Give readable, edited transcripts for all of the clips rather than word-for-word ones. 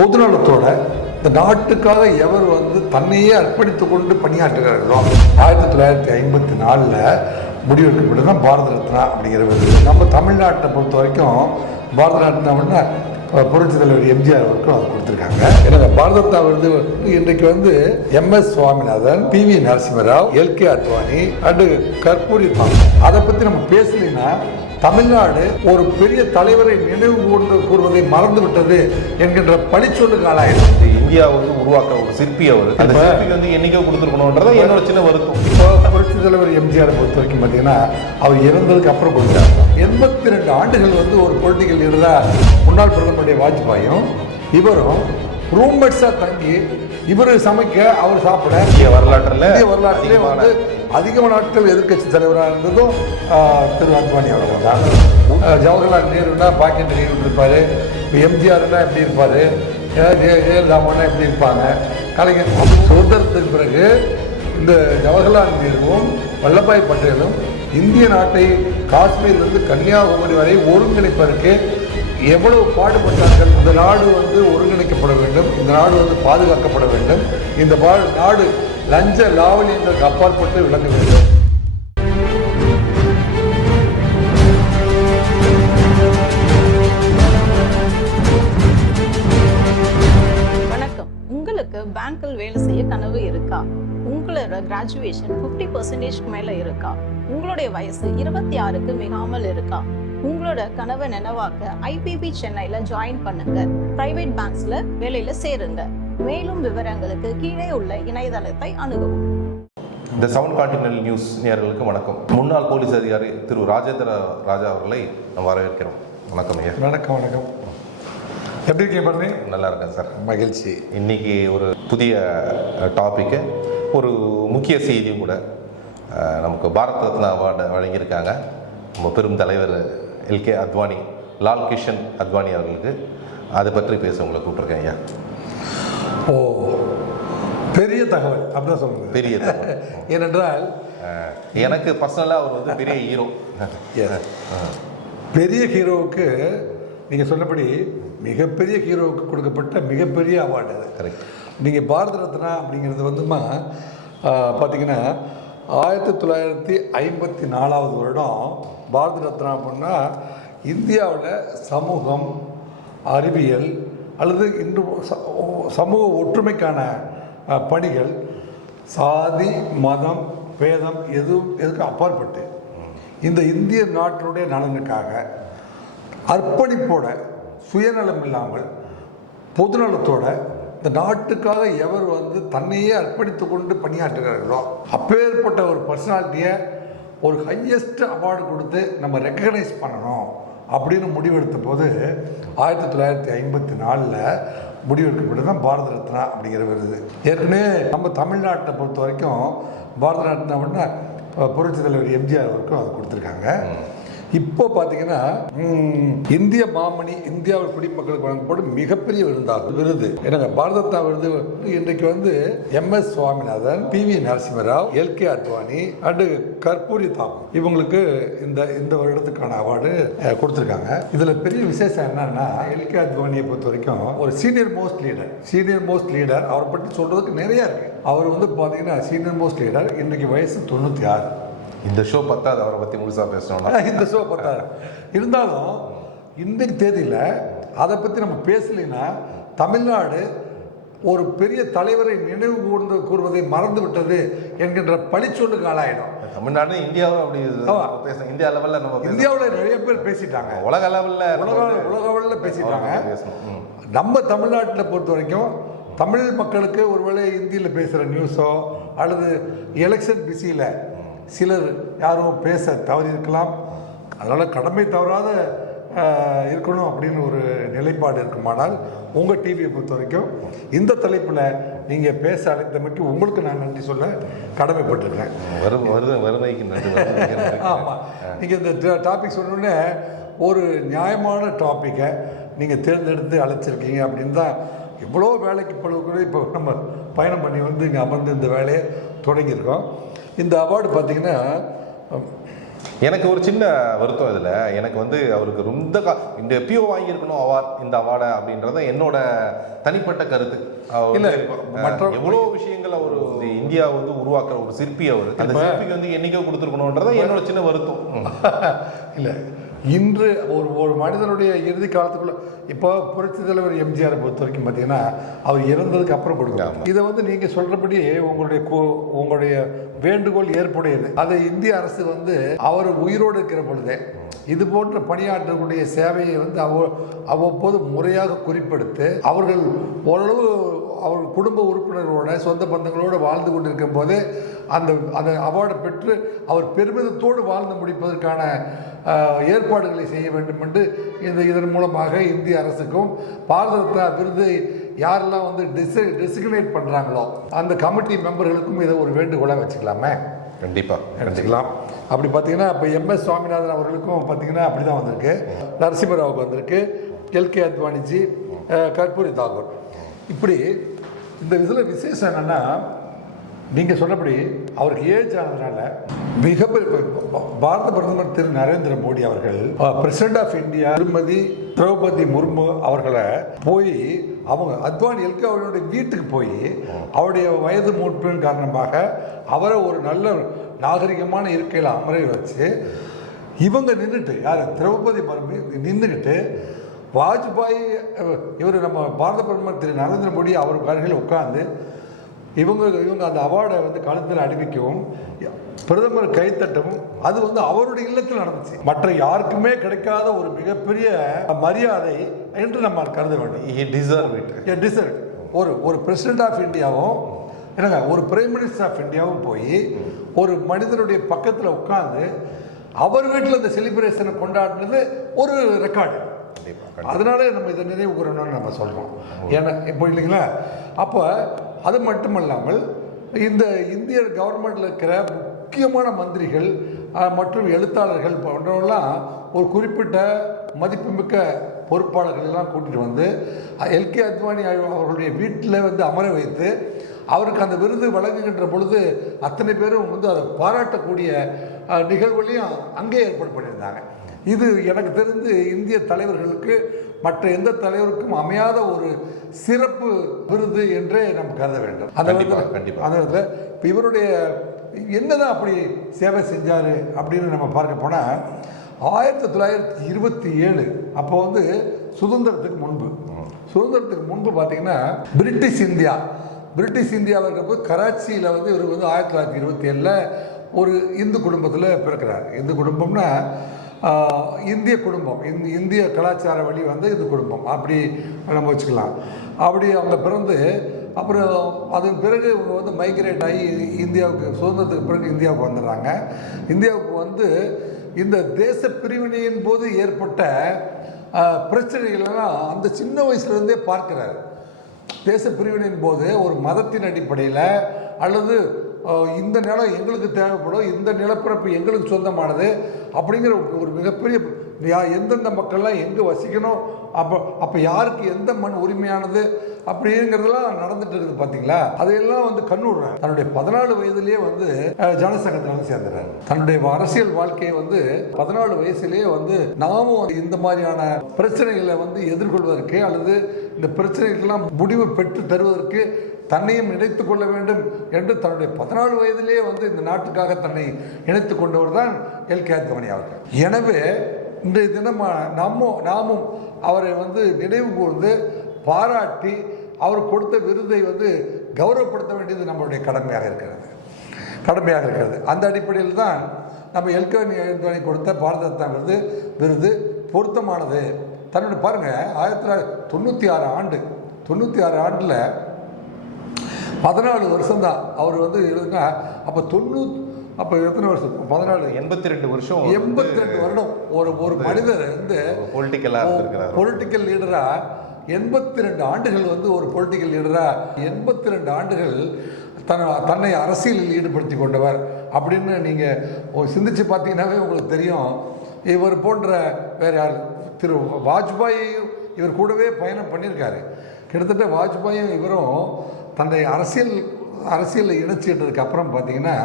பொதுநலத்தோட இந்த நாட்டுக்காக எவர் தன்னையே அர்ப்பணித்துக் கொண்டு பணியாற்றுகிறார்களோ 1954 முடிவெடுக்கப்பட்டு தான் பாரத ரத்னா அப்படிங்கிற விருது. நம்ம தமிழ்நாட்டை பொறுத்த வரைக்கும் பாரத ரத்னா புரட்சி தலைவர் எம்ஜிஆர் அவருக்கும் அது கொடுத்துருக்காங்க. எனவே பாரத ரத்னா விருது இன்றைக்கு MS Swaminathan, PV Narasimha Rao, LK Advani and Karpoori Das. அதை பற்றி நம்ம பேசலைன்னா தமிழ்நாடு ஒரு பெரிய தலைவரை நினைவு கூறுவதை மறந்து விட்டது என்கின்ற பழிச்சொல்லுக்கு ஆளாயிடும். இந்தியா உருவாக்க ஒரு சிற்பி அவர், அந்த சிற்பிக்கு என்னைக்கோ கொடுத்துருக்கணும்ன்றத என்னோட சின்ன வருத்தம். இப்போ புரட்சி தலைவர் எம்ஜிஆரை பொறுத்த வரைக்கும் பார்த்தீங்கன்னா அவர் இறந்ததுக்கு அப்புறம் கொடுத்தார். 82 ஆண்டுகள் ஒரு பொலிட்டிக்கல் லீடரா முன்னாள் பிரதமருடைய வாஜ்பாயும் இவரும் ரூம்மேட்ஸாக தங்கி இவர் சமைக்க அவர் சாப்பிட வரலாற்றிலே அதிகமான நாட்கள் எதிர்கட்சி தலைவராக இருந்ததும் திரு அத்வானி அவர்கள் தான். ஜவஹர்லால் நேருனா பாக்கெட் நீர் இருப்பார், எம்ஜிஆர்னா எப்படி இருப்பார், ஜெயலலிதாமன்னா எப்படி இருப்பாங்க. கலைஞர் சுதந்திரத்துக்கு பிறகு இந்த ஜவஹர்லால் நேருவும் வல்லபாய் பட்டேலும் இந்திய நாட்டை காஷ்மீர்லேருந்து கன்னியாகுமரி வரை ஒருங்கிணைப்பதற்கு எவ்வளவு பாடுபட்டார்கள். இந்த நாடு ஒருங்கிணைக்கப்பட வேண்டும், இந்த நாடு பாதுகாக்கப்பட வேண்டும், இந்த நாடு லஞ்ச லாவலியங்களுக்கு அப்பாற்பட்டு விளங்க வேண்டும். வணக்கம். உங்களுக்கு பேங்கில் வேலை செய்ய கனவு இருக்கா? உங்களோட கிராஜுவேஷன் 50% மேல இருக்கா? உங்களுடைய வயசு 26க்கு மிகாமல் இருக்கா? உங்களோட கனவை நினைவாக்க IPB சென்னையில ஜாயின் பண்ணுங்க. பிரைவேட் பேங்க்ஸ்ல வேலையில சேருங்க. மேலும் விவரங்களுக்கு கீழே உள்ள இணையதளத்தை அணுகவும். இந்த 7 கான்டினென்டல் நியூஸ் நேயர்களுக்கு வணக்கம். முன்னாள் போலீஸ் அதிகாரி திரு ராஜேந்திர ராஜா அவர்களை நாம் வரவேற்கிறோம். வணக்கம் ஐயா. வணக்கம். வணக்கம். எப்படி இருக்கீங்க பாருங்க? நல்லா இருக்கேன் சார். மகிழ்ச்சி. இன்னைக்கு ஒரு புதிய டாபிக்கு, ஒரு முக்கிய செய்தியும் கூட. நமக்கு பாரத் ரத்னா அவார்டு வழங்கியிருக்காங்க நம்ம பெரும் தலைவர் LK அத்வானி, லால் கிஷன் அத்வானி அவர்களுக்கு. அதை பற்றி பேச உங்களை கூப்பிட்டுருக்கேன் ஐயா. ஓ, பெரிய தகவல் அப்படிதான் சொல்லுங்க. பெரிய தகவல் ஏனென்றால் எனக்கு பர்சனலாக அவர் பெரிய ஹீரோ. பெரிய ஹீரோவுக்கு நீங்கள் சொன்னபடி மிகப்பெரிய ஹீரோவுக்கு கொடுக்கப்பட்ட மிகப்பெரிய அவார்டு அது. கரெக்ட். நீங்கள் பாரத ரத்னா அப்படிங்கிறது பார்த்தீங்கன்னா 1954 வருடம் பாரத ரத்னா அப்படின்னா இந்தியாவில் சமூகம், அறிவியல் அல்லது இன்று சமூக ஒற்றுமைக்கான பணிகள் சாதி, மதம், பேதம் எதுக்கும் அப்பாற்பட்டு இந்த இந்திய நாட்டினுடைய நலனுக்காக அர்ப்பணிப்போட, சுயநலம் இல்லாமல் பொதுநலத்தோட இந்த நாட்டுக்காக எவர் தன்னையே அர்ப்பணித்துக் கொண்டு பணியாற்றுகிறார்களோ அப்பேற்பட்ட ஒரு பர்சனாலிட்டியை ஒரு ஹையஸ்ட் அவார்டு கொடுத்து நம்ம ரெக்கக்னைஸ் பண்ணணும் அப்படின்னு முடிவெடுத்த போது 1954 முடிவெடுக்கப்பட்டு தான் பாரத ரத்னா அப்படிங்கிற விருது. ஏற்கனவே நம்ம தமிழ்நாட்டை பொறுத்த வரைக்கும் பாரத ரத்னா அப்படின்னா புரட்சி தலைவர் எம்ஜிஆர் அவருக்கும் அது கொடுத்துருக்காங்க. இப்போ பார்த்தீங்கன்னா இந்திய மாமணி, இந்தியாவில் குடிமக்களுக்கு வழங்கப்படும் மிகப்பெரிய விருது. எனக்கு பாரத ரத்னா விருது இன்றைக்கு MS Swaminathan, PV Narasimha Rao, LK Advani and Karpoori Das இவங்களுக்கு இந்த வருடத்துக்கான அவார்டு கொடுத்துருக்காங்க. இதுல பெரிய விசேஷம் என்னன்னா, LK அத்வானியை பொறுத்த வரைக்கும் ஒரு சீனியர் மோஸ்ட் லீடர். அவரை பற்றி சொல்றதுக்கு நிறைய இருக்கு. அவர் பார்த்தீங்கன்னா சீனியர் மோஸ்ட் லீடர். இன்றைக்கு வயசு 96. இந்த ஷோ பத்தாது அவரை பற்றி முழுசாக பேசணும்னா. இந்த ஷோ பத்தாது. இருந்தாலும் இன்றைக்கு தேதியில் அதை பற்றி நம்ம பேசலைன்னா தமிழ்நாடு ஒரு பெரிய தலைவரை நினைவு கூறுவதை மறந்து விட்டது என்கின்ற பழிச்சொல்லுக்கு ஆளாயிடும். தமிழ்நாடு இந்தியாவும் அப்படி பேச, இந்தியா லெவலில் நம்ம இந்தியாவில் நிறைய பேர் பேசிட்டாங்க, உலக லெவலில் பேசிட்டாங்க. நம்ம தமிழ்நாட்டில் பொறுத்த வரைக்கும் தமிழ் மக்களுக்கு ஒருவேளை இந்தியில் பேசுகிற நியூஸோ அல்லது எலெக்ஷன் பிஸியில் சிலர் யாரும் பேச தவறி இருக்கலாம். அதனால் கடமை தவறாத இருக்கணும் அப்படின்னு ஒரு நிலைப்பாடு இருக்குமானால் உங்கள் டிவியை பொறுத்த வரைக்கும் இந்த தலைப்பில் நீங்கள் பேச அழைத்தமைக்கு உங்களுக்கு நான் நன்றி சொல்ல கடமைப்பட்டிருக்கேன். ஆமாம், நீங்கள் இந்த டாபிக் சொன்னோடனே ஒரு நியாயமான டாப்பிக்கை நீங்கள் தேர்ந்தெடுத்து அழைச்சிருக்கீங்க அப்படின்னு தான் எவ்வளோ வேலைக்கு பழுவக்கூட இப்போ நம்ம பயணம் பண்ணி இங்கே அமர்ந்து இந்த வேலையை தொடங்கியிருக்கோம். இந்த அவார்டு பார்த்திங்கன்னா எனக்கு ஒரு சின்ன வருத்தம் இதில். எனக்கு வந்து அவருக்கு இந்த எப்பயோ வாங்கியிருக்கணும் இந்த அவார்டை அப்படின்றத என்னோட தனிப்பட்ட கருத்து. இல்லை, மற்ற எவ்வளோ விஷயங்கள் அவர் இந்தியா வந்து உருவாக்குற ஒரு சிற்பி அவர். அந்த சிற்பிக்கு வந்து என்னைக்கோ கொடுத்துருக்கணுன்றத என்னோட சின்ன வருத்தம். இல்லை, இன்று ஒரு மனிதனுடைய இறுதி காலத்துக்குள்ள இப்போ புரட்சி தலைவர் எம்ஜிஆரை பொறுத்த வரைக்கும் பார்த்தீங்கன்னா அவர் இறந்ததுக்கு அப்புறம் கொடுக்கலாம். இதை வந்து நீங்கள் சொல்கிறபடி உங்களுடைய வேண்டுகோள் ஏற்புடையது. அதை இந்திய அரசு வந்து அவர் உயிரோடு இருக்கிற பொழுதே இது போன்ற பணியாற்றக்கூடிய சேவையை வந்து அவ்வப்போது முறையாக குறிப்பெடுத்து அவர்கள் ஓரளவு அவர் குடும்ப உறுப்பினர்களோட சொந்த பந்தங்களோடு வாழ்ந்து கொண்டிருக்கும் போதே அந்த அவார்டை பெற்று அவர் பெருமிதத்தோடு வாழ்ந்து முடிப்பதற்கான ஏற்பாடுகளை செய்ய வேண்டும் என்று இதன் மூலமாக இந்திய அரசுக்கும் பாரத ரத்னா விருது யாரெல்லாம் வந்து டெசிக்னேட் பண்ணுறாங்களோ அந்த கமிட்டி மெம்பர்களுக்கும் இதை ஒரு வேண்டுகோளாக வச்சுக்கலாமே. கண்டிப்பாக வச்சுக்கலாம். அப்படி பார்த்தீங்கன்னா இப்போ MS சுவாமிநாதன் அவர்களுக்கும் பார்த்தீங்கன்னா அப்படி தான் வந்திருக்கு, நரசிம்மராவுக்கு வந்திருக்கு, LK அத்வானிஜி, கற்பூரி தாகூர். இப்படி இந்த இதில் விசேஷம் என்னென்னா நீங்கள் சொன்னபடி அவருக்கு ஏஜ் ஆனதுனால பாரத பிரதமர் திரு நரேந்திர மோடி அவர்கள் பிரசிடென்ட் ஆஃப் இந்தியா திருமதி திரௌபதி முர்மு அவர்களை போய் அவங்க அத்வானி LK அவர்களுடைய வீட்டுக்கு போய் அவருடைய வயது மூப்பின் காரணமாக அவரை ஒரு நல்ல நாகரிகமான இருக்கையில் அமர வச்சு இவங்க நின்றுட்டு யார் திரௌபதி முர்மு நின்றுக்கிட்டு வாஜ்பாய் இவர் நம்ம பாரத பிரதமர் திரு நரேந்திர மோடி அவருக்கு அருகில் உட்கார்ந்து இவங்க அந்த அவார்டை வந்து கழுத்தில் அணிவிக்கவும் பிரதமர் கைத்தட்டவும் அது வந்து அவருடைய இல்லத்தில் நடந்துச்சு. மற்ற யாருக்குமே கிடைக்காத ஒரு மிகப்பெரிய மரியாதை என்று நம்ம கருத வேண்டும். ஒரு பிரசிடென்ட் ஆஃப் இந்தியாவும் என்னங்க ஒரு பிரைம் மினிஸ்டர் ஆஃப் இந்தியாவும் போய் ஒரு மனிதனுடைய பக்கத்தில் உட்கார்ந்து அவர் வீட்டில் இந்த செலிப்ரேஷனை கொண்டாடினது ஒரு ரெக்கார்டு. அதனால நம்ம இதை நினைவு கூறணும்னு நம்ம சொல்கிறோம். ஏன்னா இப்போ இல்லைங்களா, அப்போ அது மட்டுமல்லாமல் இந்த இந்திய கவர்மெண்ட்டில் இருக்கிற முக்கியமான மந்திரிகள் மற்றும் எழுத்தாளர்கள் போன்றவெல்லாம் ஒரு குறிப்பிட்ட மதிப்புமிக்க பொறுப்பாளர்கள் எல்லாம் கூட்டிகிட்டு வந்து LK அத்வானி அவர்களுடைய வீட்டில் வந்து அமர வைத்து அவருக்கு அந்த விருது வழங்குகின்ற பொழுது அத்தனை பேரும் வந்து அதை பாராட்டக்கூடிய நிகழ்வுகளையும் அங்கே ஏற்பாடு பண்ணியிருந்தாங்க. இது எனக்கு தெரிந்து இந்திய தலைவர்களுக்கு மற்ற எந்த தலைவருக்கும் அமையாத ஒரு சிறப்பு விருது என்றே நம்ம கருத வேண்டும். அந்த விதத்தில் இப்போ இவருடைய என்னதான் அப்படி சேவை செஞ்சார் அப்படின்னு நம்ம பார்க்க போனால் 1927 அப்போ வந்து சுதந்திரத்துக்கு முன்பு பார்த்தீங்கன்னா பிரிட்டிஷ் இந்தியாவில் இருக்கப்போ கராச்சியில் வந்து இவர் வந்து 1927 ஒரு இந்து குடும்பத்தில் பிறக்கிறார். இந்து குடும்பம்னா இந்திய குடும்பம், இந்திய கலாச்சார வழி வந்து இந்து குடும்பம் அப்படி நம்ம வச்சுக்கலாம். அப்படி அவங்க பிறந்து அப்புறம் அதன் பிறகு இவங்க வந்து மைக்ரேட் ஆகி இந்தியாவுக்கு சுதந்திரத்துக்கு பிறகு இந்தியாவுக்கு வந்துடுறாங்க. இந்தியாவுக்கு வந்து இந்த தேச பிரிவினையின் போது ஏற்பட்ட பிரச்சனைகளெல்லாம் அந்த சின்ன வயசுலேருந்தே பார்க்கிறார். தேச பிரிவினையின் போது ஒரு மதத்தின் அடிப்படையில் அல்லது இந்த நிலம் எங்களுக்கு தேவைப்படும், இந்த நிலப்பரப்பு எங்களுக்கு சொந்தமானது அப்படிங்கிற ஒரு மிகப்பெரிய எந்தெந்த மக்கள்லாம் எங்கே வசிக்கணும், அப்போ யாருக்கு எந்த மண் உரிமையானது அப்படிங்கிறதெல்லாம் நடந்துட்டு இருக்குது பார்த்தீங்களா. அதையெல்லாம் வந்து கண்ணுடுறார். தன்னுடைய 14 வயதிலேயே வந்து ஜனசங்கத்தில் வந்து சேர்ந்துறாரு. தன்னுடைய அரசியல் வாழ்க்கையை வந்து 14 வயசுலேயே வந்து நாமும் இந்த மாதிரியான பிரச்சனைகளை வந்து எதிர்கொள்வதற்கு அல்லது இந்த பிரச்சனைகள்லாம் முடிவு பெற்று தருவதற்கு தன்னையும் இணைத்துக் கொள்ள வேண்டும் என்று தன்னுடைய 14 வயதிலேயே வந்து இந்த நாட்டுக்காக தன்னை இணைத்துக் கொண்டவர் தான் LK அத்வானி அவர்கள். எனவே இன்றைய தினம் நாமும் அவரை வந்து நினைவு கூர்ந்து பாராட்டி அவர் கொடுத்த விருதை வந்து கௌரவப்படுத்த வேண்டியது நம்மளுடைய கடமையாக இருக்கிறது. அந்த அடிப்படையில் தான் நம்ம LK அத்வானி கொடுத்த பாரத ரத்னா விருது பொருத்தமானது. தன்னுடைய பாருங்க 1996 ஆண்டில் 14 வருஷம் தான் அவர் வந்து எழுதுனா. அப்போ எத்தனை வருஷம்? 82 வருஷம். 82 வருடம் ஒரு மனிதர் வந்து பொலிட்டிக்கல் லீடரா 82 ஆண்டுகள் வந்து ஒரு பொலிட்டிக்கல் லீடரா 82 ஆண்டுகள் தன்னை அரசியலில் ஈடுபடுத்தி கொண்டவர் அப்படின்னு நீங்கள் சிந்திச்சு பார்த்தீங்கன்னாவே உங்களுக்கு தெரியும். இவர் போன்ற வேறு யார், திரு வாஜ்பாயையும் இவர் கூடவே பயணம் பண்ணியிருக்காரு. கிட்டத்தட்ட வாஜ்பாயும் இவரும் தன்னை அரசியலில் இணைச்சிட்டதுக்கு அப்புறம் பார்த்தீங்கன்னா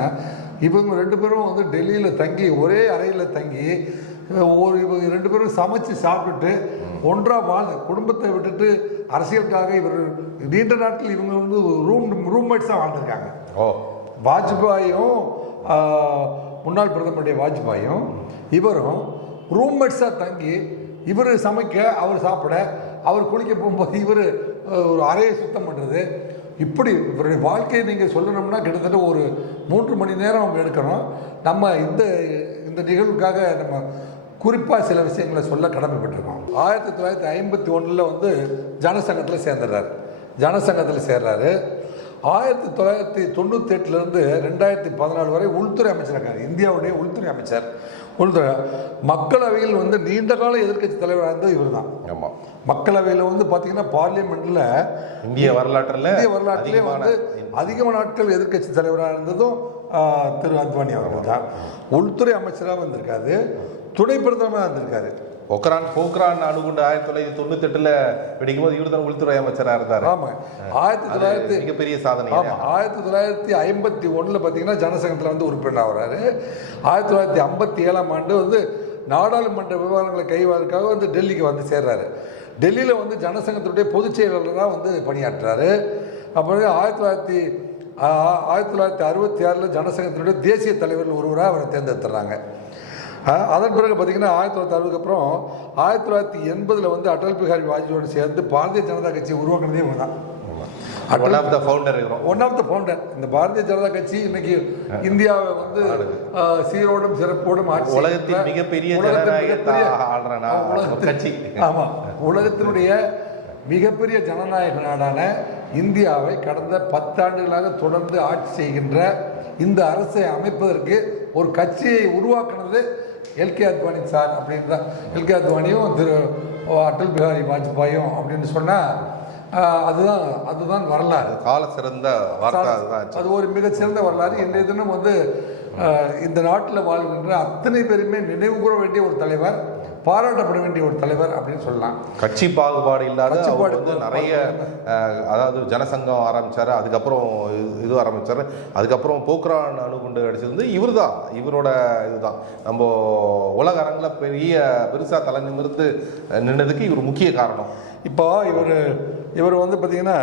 இவங்க 2 பேரும் வந்து டெல்லியில் தங்கி ஒரே அறையில் தங்கி இவங்க 2 பேரும் சமைச்சு சாப்பிட்டுட்டு ஒன்றா வாழ்ந்த குடும்பத்தை விட்டுட்டு அரசியலுக்காக இவர் நீண்ட நாட்கள் இவங்க வந்து ரூம்மேட்ஸாக வாழ்ந்துருக்காங்க. வாஜ்பாயும் முன்னாள் பிரதமருடைய வாஜ்பாயும் இவரும் ரூம்மேட்ஸாக தங்கி இவர் சமைக்க அவர் சாப்பிட அவர் குளிக்க போகும்போது இவர் ஒரு அறையை சுத்தம் பண்ணுறது, இப்படி இவருடைய வாழ்க்கையை நீங்கள் சொல்லணும்னா கிட்டத்தட்ட ஒரு 3 மணி நேரம் அவங்க எடுக்கணும். நம்ம இந்த நிகழ்வுக்காக நம்ம குறிப்பாக சில விஷயங்களை சொல்ல கடமைப்பட்டிருக்கோம். 1951 வந்து ஜனசங்கத்தில் சேர்ந்துடுறாரு. ஜனசங்கத்தில் சேர்றாரு. 1998 2014 வரை உள்துறை அமைச்சராக இந்தியாவுடைய உள்துறை அமைச்சர். உள்துறை மக்களவையில் வந்து நீண்ட கால எதிர்க்கட்சி தலைவராக இருந்தது இவர் தான். ஆமாம், மக்களவையில் வந்து பார்த்தீங்கன்னா பார்லிமெண்ட்டில் இந்திய வரலாற்றிலே வந்து அதிக நாட்கள் எதிர்க்கட்சி தலைவராக இருந்ததும் திரு அத்வானி அவர்கள் தான். உள்துறை அமைச்சராக வந்திருக்காரு, துணை பிரதமராக இருந்திருக்காரு. போக்ரான் அணுகுண்டு 1998 வெடிக்கும்போது இவர் தான் உள்துறை அமைச்சராக இருந்தார். ஆமாம், 1900 மிகப்பெரிய சாதனை. 1951 பார்த்தீங்கன்னா ஜனசங்கத்தில் வந்து உறுப்பினர் ஆகிறாரு. 1957 ஆண்டு வந்து நாடாளுமன்ற விவகாரங்களை கைவாளுக்காக வந்து டெல்லிக்கு வந்து சேர்றாரு. டெல்லியில் வந்து ஜனசங்கத்தினுடைய பொதுச் செயலாளராக வந்து பணியாற்றுறாரு. அப்புறம் 1966 ஜனசங்கத்தினுடைய தேசிய தலைவர்கள் ஒருவராக அவரை தேர்ந்தெடுத்துறாங்க. அதன் பிறகு பார்த்தீங்கன்னா 1960 அப்புறம் 1980 வந்து அடல் பிஹாரி வாஜ்பாயோடு சேர்ந்து பாரதிய ஜனதா கட்சியை உருவாக்குனதே இவங்க தான். One of the founder. இந்த பாரதிய ஜனதா கட்சி இன்னைக்கு இந்தியாவை வந்து சீரோடும் சிறப்போடும் உலகத்தின் மிகப்பெரிய ஆமா, உலகத்தினுடைய மிகப்பெரிய ஜனநாயக நாடான இந்தியாவை கடந்த 10 ஆண்டுகளாக தொடர்ந்து ஆட்சி செய்கின்ற இந்த அரசை அமைப்பதற்கு ஒரு கட்சியை உருவாக்குனது எல்கே அத்வானி சார் அப்படின்னு தான். எல்கே அத்வானியும் திரு அடல் பிஹாரி வாஜ்பாயும் அப்படின்னு சொன்னால் அதுதான் வரலாறு. கால சிறந்த அது ஒரு மிகச்சிறந்த வரலாறு. இன்றைய தினம் வந்து இந்த நாட்டில் வாழ்கின்ற அத்தனை பேருமே நினைவு கூற வேண்டிய ஒரு தலைவர், பாராட்டப்பட வேண்டிய ஒரு தலைவர் அப்படின்னு சொல்லலாம். கட்சி பாகுபாடு இல்லாத நிறைய, அதாவது ஜனசங்கம் ஆரம்பிச்சாரு, அதுக்கப்புறம் இது ஆரம்பிச்சாரு, அதுக்கப்புறம் போக்ரான் அணுகுண்டு அடிச்சது இவர் தான். இவரோட இதுதான் நம்ம உலக அரங்கில் பெருசாக தலை நிமிர்ந்து நின்னதுக்கு இவர் முக்கிய காரணம். இப்போ இவர் வந்து பார்த்தீங்கன்னா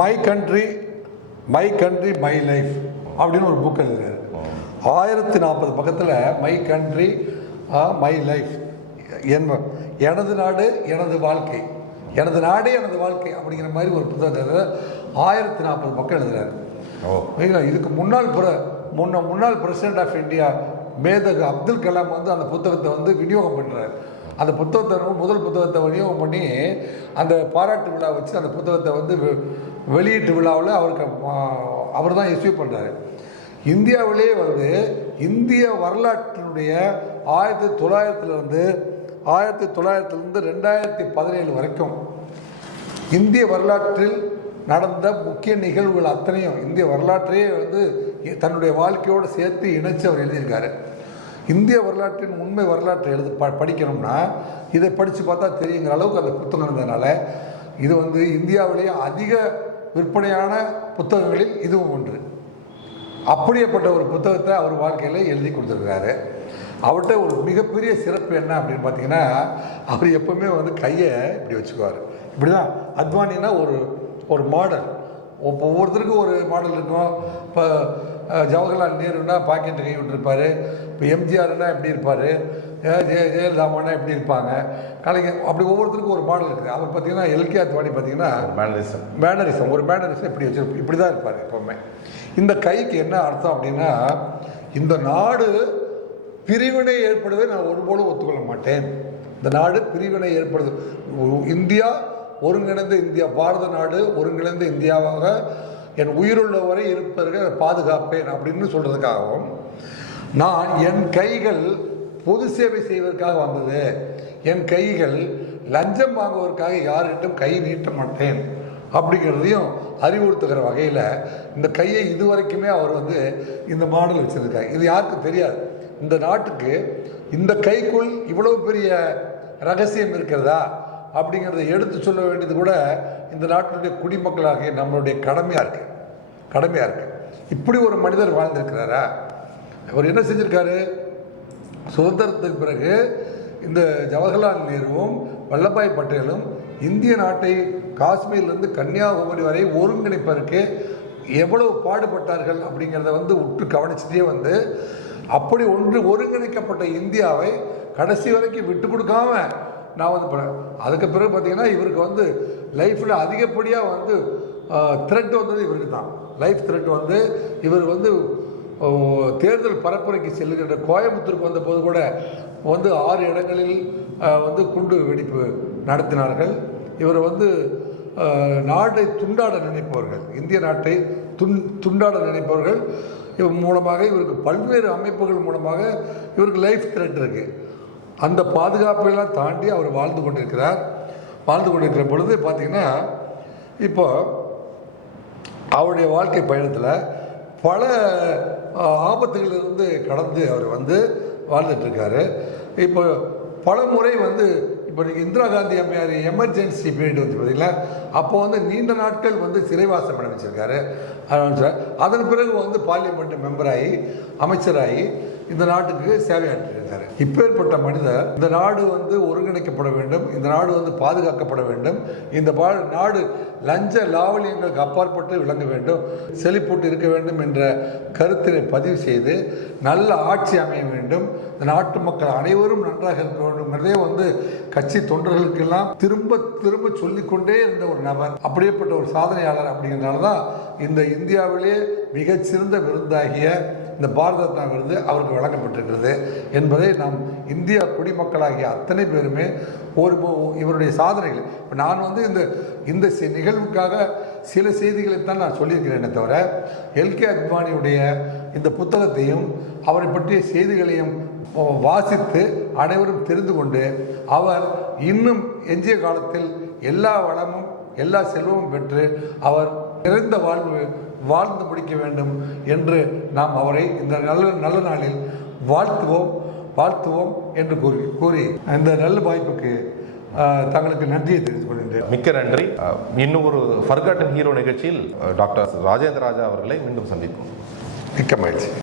மை கண்ட்ரி மை லைஃப் அப்படின்னு ஒரு புக் எழுதுறாரு. 1040 பக்கத்தில் மை கண்ட்ரி மை லைஃப், எனது நாடு எனது வாழ்க்கை, எனது நாடே எனது வாழ்க்கை அப்படிங்கிற மாதிரி ஒரு புத்தகத்தை 1040 பக்கம் எழுதுறாரு. இதுக்கு முன்னாள் பிரசிடென்ட் ஆஃப் இந்தியா மேதகு அப்துல் கலாம் வந்து அந்த புத்தகத்தை வந்து விநியோகம் பண்ணுறாரு. அந்த புத்தகத்தை முதல் புத்தகத்தை விநியோகம் பண்ணி அந்த பாராட்டு விழா வச்சு அந்த புத்தகத்தை வந்து வெளியீட்டு விழாவில் அவர் தான் இஸ்யூ பண்ணுறாரு. இந்தியாவிலே வந்து இந்திய வரலாற்றினுடைய 1900 2017 வரைக்கும் இந்திய வரலாற்றில் நடந்த முக்கிய நிகழ்வுகள் அத்தனையும் இந்திய வரலாற்றையே வந்து தன்னுடைய வாழ்க்கையோடு சேர்த்து இணைச்சு அவர் எழுதியிருக்காரு. இந்திய வரலாற்றின் உண்மை வரலாற்றை படிக்கணும்னா இதை படித்து பார்த்தா தெரியுங்கிற அளவுக்கு அந்த புத்தகம் இருந்ததுனால இது வந்து இந்தியாவிலேயே அதிக விற்பனையான புத்தகங்களில் இதுவும் ஒன்று. அப்படியேப்பட்ட ஒரு புத்தகத்தை அவர் வாழ்க்கையில் எழுதி கொடுத்துருக்காரு. அவர்கிட்ட ஒரு மிகப்பெரிய சிறப்பு என்ன அப்படின்னு பார்த்தீங்கன்னா, அவர் எப்பவுமே வந்து கையை இப்படி வச்சுக்குவார். இப்படி தான் அத்வானின்னா ஒரு மாடல். ஒவ்வொருத்தருக்கும் ஒரு மாடல் இருக்கும். இப்போ ஜவஹர்லால் நேருன்னா பாக்கெட்டு கை விட்டுருப்பார். இப்போ எம்ஜிஆர்னா எப்படி இருப்பார், ஜெயலலிதாமானா எப்படி இருப்பாங்க, கலைஞர், அப்படி ஒவ்வொருத்தருக்கும் ஒரு மாடல் இருக்குது. அவர் பார்த்தீங்கன்னா எல்கே அத்வானி பார்த்தீங்கன்னா மேனரிசம் இப்படி வச்சு இப்படி தான் இருப்பார் எப்போவுமே. இந்த கைக்கு என்ன அர்த்தம் அப்படின்னா, இந்த நாடு பிரிவினை ஏற்படுவதை நான் ஒருபோதும் ஒத்துக்கொள்ள மாட்டேன். இந்த நாடு பிரிவினை ஏற்படுது, இந்தியா ஒருங்கிணைந்த இந்தியா, பாரத நாடு ஒருங்கிணைந்த இந்தியாவாக என் உயிருள்ளவரை இருப்பதற்கு பாதுகாப்பேன் அப்படின்னு சொல்கிறதுக்காகவும், நான் என் கைகள் பொது சேவை செய்வதற்காக வந்தது, என் கைகள் லஞ்சம் வாங்குவதற்காக யார்கிட்டும் கை நீட்ட மாட்டேன் அப்படிங்கிறதையும் அறிவுறுத்துகிற வகையில் இந்த கையை இதுவரைக்குமே அவர் வந்து இந்த மாடல் வச்சுருக்காரு. இது யாருக்கும் தெரியாது. இந்த நாட்டுக்கு இந்த கைக்குள் இவ்வளவு பெரிய ரகசியம் இருக்கிறதா அப்படிங்கிறத எடுத்து சொல்ல வேண்டியது கூட இந்த நாட்டினுடைய குடிமக்களாகிய நம்மளுடைய கடமையாக இருக்குது. இப்படி ஒரு மனிதர் வாழ்ந்திருக்கிறாரா? அவர் என்ன செஞ்சிருக்காரு? சுதந்திரத்துக்கு பிறகு இந்த ஜவஹர்லால் நேருவும் வல்லபாய் பட்டேலும் இந்திய நாட்டை காஷ்மீர்லேருந்து கன்னியாகுமரி வரை ஒருங்கிணைப்பதற்கு எவ்வளவு பாடுபட்டார்கள் அப்படிங்கிறத உற்று கவனிச்சுட்டே அப்படி ஒருங்கிணைக்கப்பட்ட இந்தியாவை கடைசி வரைக்கும் விட்டு கொடுக்காம நான் அதுக்கு பிறகு பார்த்தீங்கன்னா இவருக்கு லைஃப்பில் அதிகப்படியாக த்ரெட் வந்தது இவருக்கு தான். லைஃப் த்ரெட் இவர் தேர்தல் பரப்புரைக்கு செல்லுகின்ற கோயம்புத்தூருக்கு வந்தபோது கூட 6 இடங்களில் குண்டு வெடிப்பு நடத்தினார்கள். இவர் நாட்டை துண்டாட நினைப்பவர்கள், இந்திய நாட்டை துண்டாட நினைப்பவர்கள் இவர் மூலமாக இவருக்கு பல்வேறு அமைப்புகள் மூலமாக இவருக்கு லைஃப் த்ரெட் இருக்கு. அந்த பாதுகாப்பெல்லாம் தாண்டி அவர் வாழ்ந்து கொண்டிருக்கிற பொழுது பார்த்தீங்கன்னா இப்போ அவருடைய வாழ்க்கை பயணத்தில் பல ஆபத்துகளிலிருந்து கடந்து அவர் வாழ்ந்துட்டுருக்காரு. இப்போ பல முறை இப்போ நீங்கள் இந்திரா காந்தி அம்மையார் எமர்ஜென்சி பீரியட் பார்த்தீங்களா, அப்போ நீண்ட நாட்கள் சிறைவாசம் பண்ண வச்சிருக்காரு. அதன் பிறகு பார்லிமெண்ட் மெம்பராகி அமைச்சராகி இந்த நாட்டுக்கு சேவையாற்றிருக்காரு. இப்பேற்பட்ட மனிதர் இந்த நாடு ஒருங்கிணைக்கப்பட வேண்டும், இந்த நாடு பாதுகாக்கப்பட வேண்டும், இந்த நாடு லஞ்ச லாவலியங்களுக்கு அப்பாற்பட்டு விளங்க வேண்டும், செழிப்பூட்டு இருக்க வேண்டும் என்ற கருத்தினை பதிவு செய்து நல்ல ஆட்சி அமைய வேண்டும், இந்த நாட்டு மக்கள் அனைவரும் நன்றாக இருக்க வேண்டும் என்றே கட்சி தொண்டர்களுக்கெல்லாம் திரும்ப திரும்ப சொல்லிக்கொண்டே இருந்த ஒரு நபர், அப்படியேப்பட்ட ஒரு சாதனையாளர். அப்படிங்கிறனால தான் இந்த இந்தியாவிலே மிகச்சிறந்த விருந்தாகிய இந்த பாரத ரத்னா விருது அவருக்கு வழங்கப்பட்டிருக்கிறது என்பதை நாம் இந்தியா குடிமக்களாகிய அத்தனை பேருமே இவருடைய சாதனைகள். இப்போ நான் இந்த நிகழ்வுக்காக சில செய்திகளைத்தான் நான் சொல்லியிருக்கிறேனே தவிர எல்கே அத்வானியுடைய இந்த புத்தகத்தையும் அவரை பற்றிய செய்திகளையும் வாசித்து அனைவரும் தெரிந்து கொண்டு அவர் இன்னும் எஞ்சிய காலத்தில் எல்லா வளமும் எல்லா செல்வமும் பெற்று அவர் நிறைந்த வாழ்ந்து முடிக்க வேண்டும் என்று நாம் அவரை இந்த நல்ல நாளில் வாழ்த்துவோம் என்று கூறி இந்த நல்ல வாய்ப்புக்கு தங்களுக்கு நன்றியை தெரிவித்துக் கொள்கின்றேன். மிக்க நன்றி. இன்னும் ஒரு ஃபர்காட்டன் ஹீரோ நிகழ்ச்சியில் டாக்டர் ராஜேந்திர ராஜா அவர்களை மீண்டும் சந்திப்போம். மிக்க மகிழ்ச்சி.